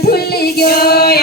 ભૂલી ગયો